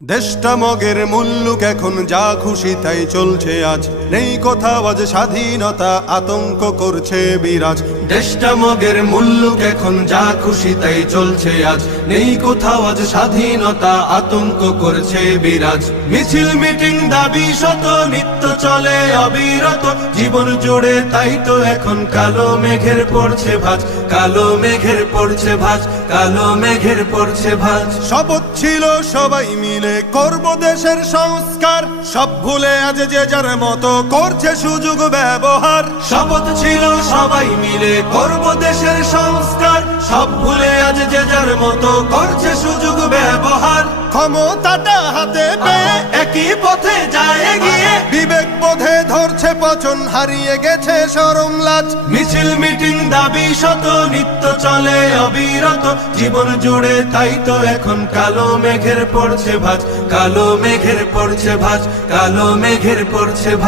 দেশটা মগের মুল্লুক এখন যা খুশি তাই চলছে আজ, নেই কোথাও আজ স্বাধীনতা, আতঙ্ক করছে বিরাজ। দেশটা মগের মুল্লুক এখন যা খুশি তাই চলছে আজ, নেই কোথাও আজ স্বাধীনতা, আতঙ্ক করছে বিরাজ। মিছিল মিটিং দাবি শত নিত্য চলে অবিরত, জীবন জুড়ে তাই তো এখন কালো মেঘের পড়ছে ভাঁজ, কালো মেঘের পড়ছে ভাঁজ, কালো মেঘের পড়ছে ভাঁজ। শপথ ছিল সবাই মিলে করব দেশের সংস্কার, সব ভুলে আজ যে যার মতো করছে সুযোগ ব্যবহার। শপথ ছিল সবাই মিলে করব দেশের সংস্কার, সব ভুলে আজ যে যার মতো করছে সুযোগ ব্যবহার। ক্ষমতাটা হাতে পেয়ে একই পথে যায় এগিয়ে, বিবেক বোধে ধরছে পচন, হারিয়ে গেছে শরম লাজ। মিছিল মিটিং দাবি শত নিত্য চলে অবিরত, জীবন জুড়ে তাই তো এখন কালো মেঘের পড়ছে ভাঁজ, কালো মেঘের পড়ছে ভাঁজ, কালো মেঘের পড়ছে ভাঁজ।